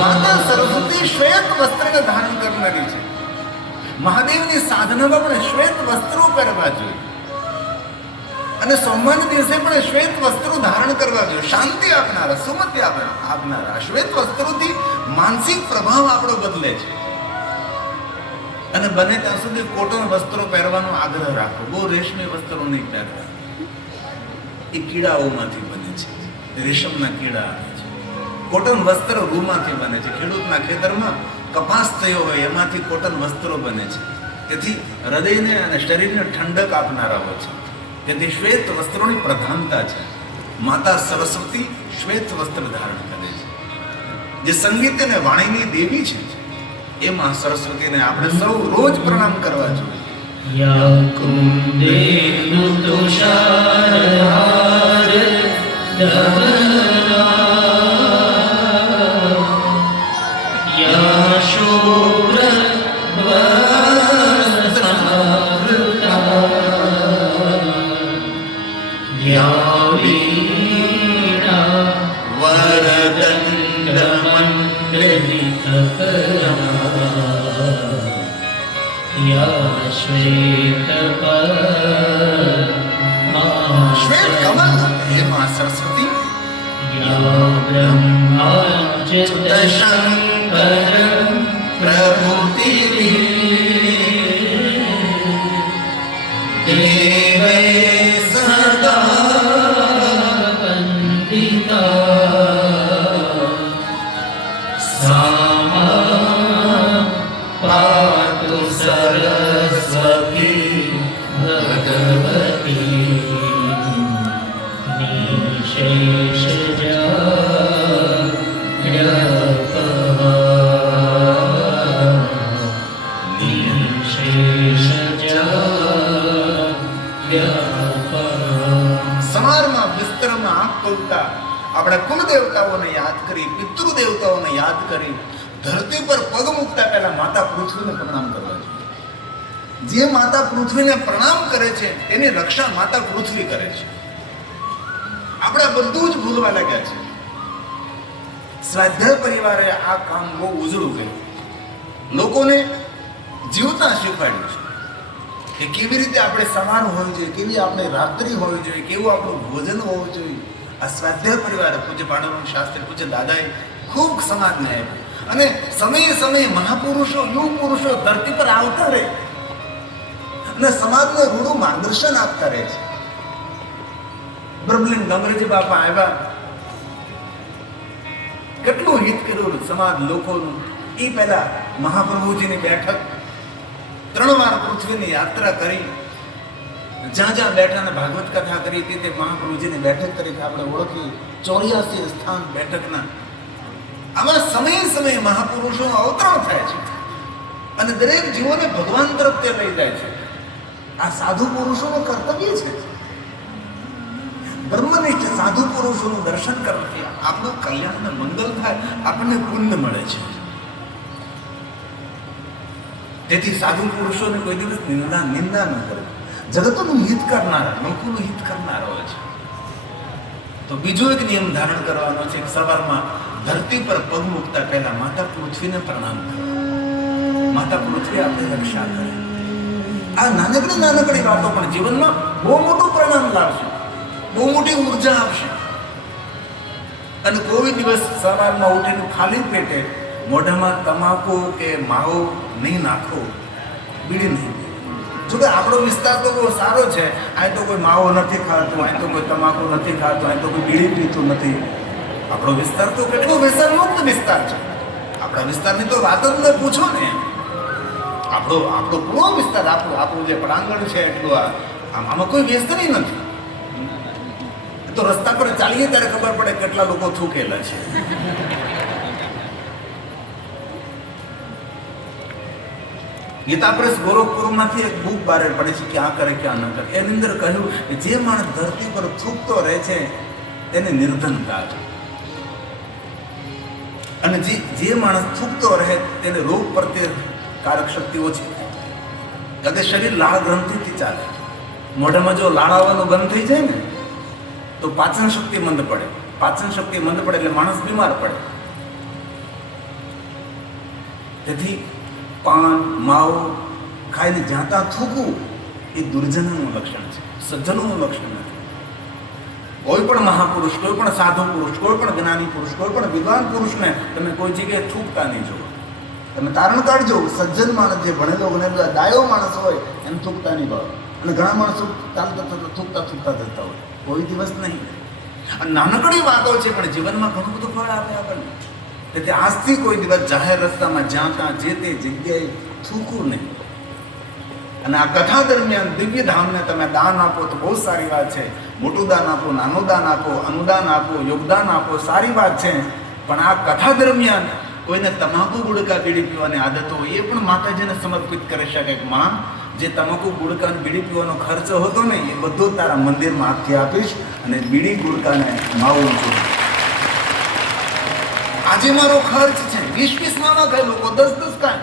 માતા સરસ્વતી શ્વેત વસ્ત્રને ધારણ કરનારી છે. મહાદેવની સાધનામાં પણ શ્વેત વસ્ત્રો પહેરવા જોઈએ અને સોમવારના દિવસે પણ શ્વેત વસ્ત્રો ધારણ કરવા જોઈએ. શાંતિ આપનારા, સુમતિ આપનારા શ્વેત વસ્ત્રોથી માનસિક પ્રભાવ આપણો બદલે છે. અને બને ત્યાં સુધી કોટન વસ્ત્રો પહેરવાનો આગ્રહ રાખો. બહુ રેશમી વસ્ત્રો નહીં પહેરવા. એ કીડાઓમાંથી બને છે, રેશમના કીડા આવે છે. કોટન વસ્ત્ર રૂમાંથી બને છે. ખેડૂતના ખેતરમાં કપાસ થયો હોય એમાંથી કોટન વસ્ત્રો બને છે. તેથી હૃદયને અને શરીરને ઠંડક આપનારા હોય છે. તેથી શ્વેત વસ્ત્રોની પ્રધાનતા છે. માતા સરસ્વતી શ્વેત વસ્ત્ર ધારણ કરે છે. જે સંગીત અને વાણીની દેવી છે એ માં સરસ્વતીને આપણે સૌ રોજ પ્રણામ કરવા જોઈએ. યા કુંદેન્દુ તુષારહાર ધવલા યા શુભ્ર વસ્ત્રાવૃતા યા વીણા વરદંડ મંડલિતકરા યા શ્વેત શ્વેત કમલ હે માં સરસ્વતી. યા બ્રહ્માચ્યુત શંકર પ્રભુતિ દેવે સદા વંદિતા સામા પાતુ સરસ્વતી ભગવતી નિશેષ સમારમાં વિસ્તરમાં આંખ ખોલતા આપણા કુલ દેવતાઓને યાદ કરી, પિતૃ દેવતાઓને યાદ કરી, ધરતી પર પગ મૂકતા પહેલા માતા પૃથ્વીને પ્રણામ કરવા જોઈએ. જે માતા પૃથ્વીને પ્રણામ કરે છે એની રક્ષા માતા પૃથ્વી કરે છે. આપણે બધું જ ભૂલવા લાગ્યા છે. સ્વાધ્યાય પરિવારે આ કામ બહુ ઉજળું કર્યું. લોકોને જીવતા શીખવાડ્યું છે કે કેવી રીતે આપણે સવાર હોવી જોઈએ, કેવી આપણે રાત્રિ હોવી જોઈએ, કેવું આપણું ભોજન હોવું જોઈએ. આ સ્વાધ્યાય પરિવારે પૂજ્ય પાંડુરંગ શાસ્ત્રી, પૂજ્ય દાદાએ ખૂબ સમાજને આપ્યું. અને સમયે સમયે મહાપુરુષો, યુગ પુરુષો ધરતી પર આવતા રહે અને સમાજને રૂડું માર્ગદર્શન આપતા રહે છે. બ્રહ્મલીન ગમરેજી બાપા આવ્યા, કેટલું હિત કર્યું સમાજ લોકોનું. એ પહેલા મહાપ્રભુજીની બેઠક 3 વાર પૃથ્વીની યાત્રા કરી, જ્યાં જ્યાં બેઠા ને ભાગવત કથા કરી હતી તે મહાપ્રભુજીની બેઠક તરીકે આપણે ઓળખી. 84 સ્થાન બેઠકના. આમાં સમયે સમયે મહાપુરુષો અવતરણ થાય છે અને દરેક જીવોને ભગવાન તરફ તે લઈ જાય છે. આ સાધુ પુરુષોનું કર્તવ્ય છે. બ્રહ્મનિષ્ઠ સાધુ પુરુષોનું દર્શન કરવાથી આપણું કલ્યાણ ને મંગલ થાય, આપણને પુણ્ય મળે છે. તેથી સાધુ પુરુષોને કોઈ દિવસ નિંદા ન કરે. જગતનું હિત કરનારા, લોકોનું હિત કરનારા હોય છે. તો બીજો એક નિયમ ધારણ કરવાનો છે કે સવારમાં ધરતી પર પગ મૂકતા પહેલા માતા પૃથ્વીને પ્રણામ કરો. માતા પૃથ્વી આપણી રક્ષા કરે. આ નાનકડી વાતો પણ જીવનમાં બહુ મોટું પરિણામ લાવશે, બહુ મોટી ઉર્જા આપશે. અને કોઈ દિવસ સવારમાં ઉઠીને ખાલી પેટે મોઢામાં તમાકુ કે માવો નહીં નાખો, બીડી નહીં. જો કે આપણો વિસ્તાર તો બહુ સારો છે. અહીં તો કોઈ માવો નથી ખાતું, અહીં તો કોઈ તમાકુ નથી ખાતું, અહીં તો કોઈ બીડી પીતું નથી. આપણો વિસ્તાર તો કેટલો વ્યસન મુક્ત વિસ્તાર છે. આપણા વિસ્તારની તો વાત જ ન પૂછો ને. આપણો પૂરો વિસ્તાર, આપણું જે પ્રાંગણ છે એટલું આમાં કોઈ વ્યસન નથી. તો રસ્તા પર ચાલીએ ત્યારે ખબર પડે કેટલા લોકો થૂકેલા છે. ગીતા પ્રેસ ગોરખપુરમાંથી એક બુક બહાર પડે છે, ક્યાં કરે ક્યાં ન કરે. એની અંદર કહ્યું કે જે માણસ ધરતી પર થૂકતો રહે છે તેને નિર્ધનતા છે, અને જે માણસ થૂકતો રહે તેને રોગ પ્રત્યેકારક શક્તિ ઓછી થાય. કદાચ શરીર લાળ ગ્રંથિથી ચાલે. મોઢામાં જો લાળ આવવાનું બંધ થઈ જાય ને તો પાચન શક્તિ મંદ પડે. પાચન શક્તિ મંદ પડે એટલે માણસ બીમાર પડે. તેથી પાન માવો ખાઈને જાતા થૂકવું એ દુર્જનનું લક્ષણ છે, સજ્જનોનું લક્ષણ નથી. કોઈ પણ મહાપુરુષ, કોઈ પણ સાધુ પુરુષ, કોઈ પણ જ્ઞાની પુરુષ, કોઈ પણ વિદ્વાન પુરુષને તમે કોઈ જગ્યાએ થૂકતા નહીં જોવો. તમે તારણ કાઢજો, સજ્જન માણસ, જે ભણેલો ગણેલો ડાયો માણસ હોય એને થૂકતા નહીં ભાવે. અને ઘણા માણસો થૂકતા જતા હોય, કોઈ દિવસ નહીં. આ નાનકડી વાતો છે પણ જીવનમાં ઘણું બધું ફળ આપે આપણને. તેથી આજથી કોઈ દિવસ જાહેર રસ્તામાં જ્યાં ત્યાં જે તે જગ્યાએ થૂકવું નહીં. અને આ કથા દરમિયાન દિવ્ય ધામને તમે દાન આપો તો બહુ સારી વાત છે. મોટું દાન આપો, નાનું દાન આપો, અનુદાન આપો, યોગદાન આપો, સારી વાત છે. પણ આ કથા દરમિયાન કોઈને તમાકુ ગુડકા બીડી પીવાની આદત હોય એ પણ માતાજીને સમર્પિત કરી શકે કે માં, જે તમાકુ ગુડકા બીડી પીવાનો ખર્ચો હતો ને એ બધો તારા મંદિરમાં આપથી આપીશ અને બીડી ગુડકાને માવું છું. આજે મારો ખર્ચ છે. 20 માવા ખાય લોકો, 10 ખાય.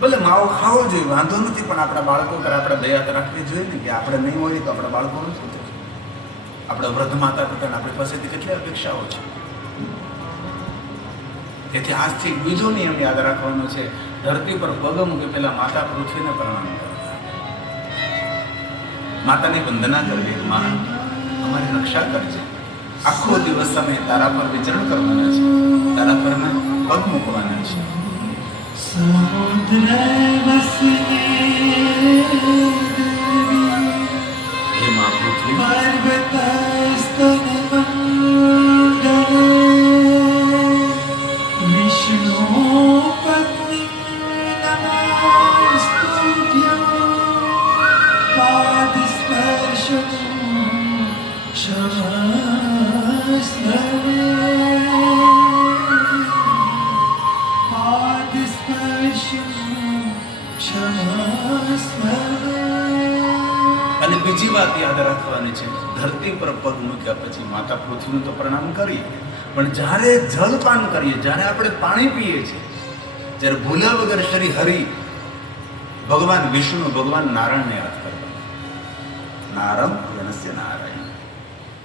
ભલે માવો ખાવો જોઈએ, વાંધો નથી, પણ આપણા બાળકો પર આપણે દયા રાખવી જોઈએ ને કે આપણે નહીં હોય તો આપણા બાળકોનું શું થશે? આપણા વૃદ્ધ માતા પિતાને આપણી પાસેથી કેટલી અપેક્ષાઓ છે. તેથી આજથી બીજો નિયમ યાદ રાખવાનો છે, ધરતી પર પગ મૂકે પહેલા માતા પૃથ્વીને પ્રણામ કરવા, માતાની વંદના કરવી. માં, અમારી રક્ષા કરજે. આખો દિવસ અમે તારા પર વિચરણ કરવાના છે, તારા પર પગ મૂકવાના છે. હે મા પૃથ્વી, અને બીજી વાત યાદ રાખવાની છે, ધરતી પર પગ મૂક્યા પછી માતા પૃથ્વીનું તો પ્રણામ કરીએ, પણ જ્યારે જલપાન કરીએ, જ્યારે આપણે પાણી પીએ છીએ, જ્યારે ભૂલ્યા વગર શ્રી હરિ ભગવાન વિષ્ણુ, ભગવાન નારાયણને યાદ કરવા. નારમ યનસ્ય નારાયણ.